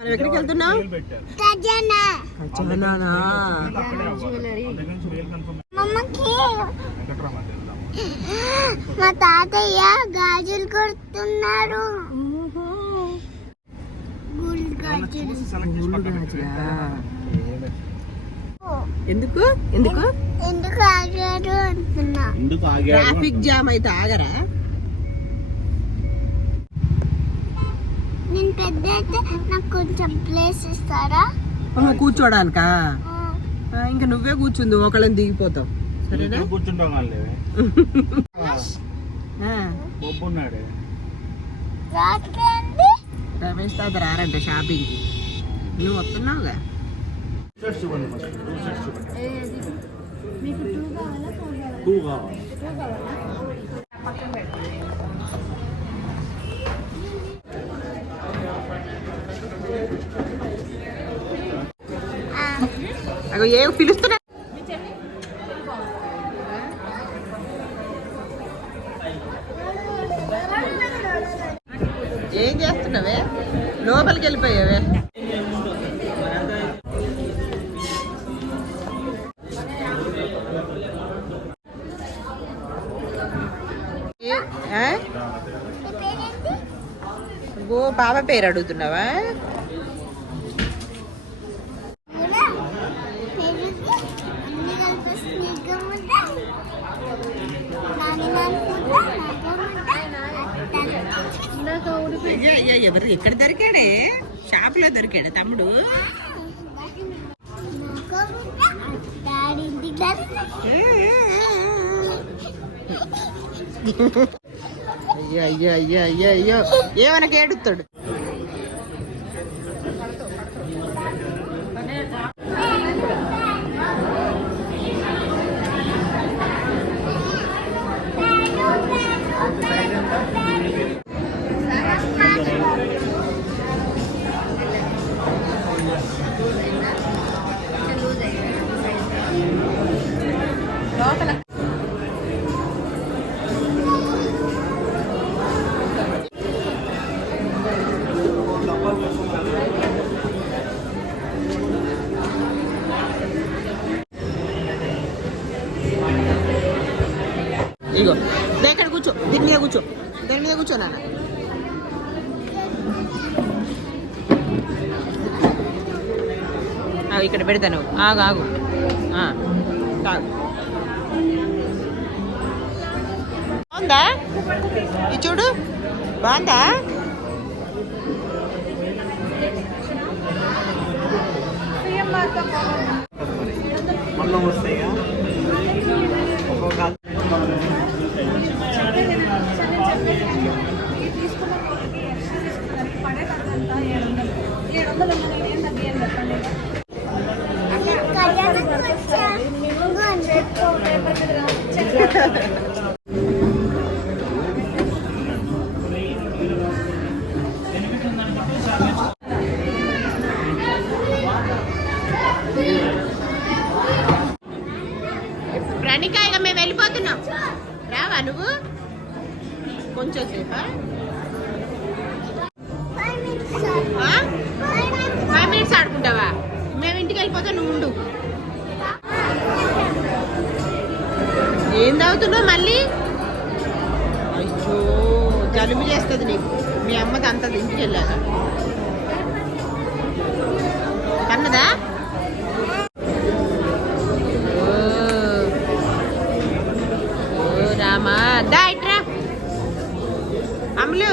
మనం ఎక్కడికి వెళ్తున్నాం? మా తాతయ్య గాజులు కొడుతున్నారు. ఎందుకు ఎందుకు ఎందుకు ఆగారు అంటున్నా. ట్రాఫిక్ జామ్ అయితే ఆగరా? నేను పెద్ద అయితే నాకు కొంచెం ప్లేస్ ఇస్తారా? కూర్చోడానికా? ఇంకా నువ్వే కూర్చుంది, ఒకళ్ళని దిగిపోతావు. సరేనా? రమేష్ తాత రారంట షాపింగ్. నువ్వు వస్తున్నావుగా. అగో ఏ పిలుస్తున్నా. ఏం చేస్తున్నావే? లోపలికి వెళ్ళిపోయావే. ఓ పాప పేరు అడుగుతున్నావా? ఎవరు ఎక్కడ దొరికాడే? షాప్ లో దొరికాడు తమ్ముడు. అయ్యో అయ్యో అయ్యో అయ్యో అయ్యో ఏమనకి ఏడుస్తాడు. ఇగో ఇక్కడ కూర్చో, దీని మీద కూర్చో, దీని మీద కూర్చో నాన్న. ఇక్కడ పెడతాను. ఆగు ఆగు కాగు. బాగుందా? ఇది చూడు, బాగుందా? ప్రణికా ఇక మేము వెళ్ళిపోతున్నాం. రావా నువ్వు? కొంచెం సేపా? 5 minutes ఆడుకుంటావా? మేము ఇంటికి వెళ్ళిపోతాం, నువ్వు ఉండు. ఏం తాగుతున్నావు మళ్ళీ? అయ్యో జలుబు చేస్తుంది నీకు. మీ అమ్మకి అంతది ఇంటికి వెళ్ళాక కన్నదా? రామా దా ఇట్రా అమ్ములు.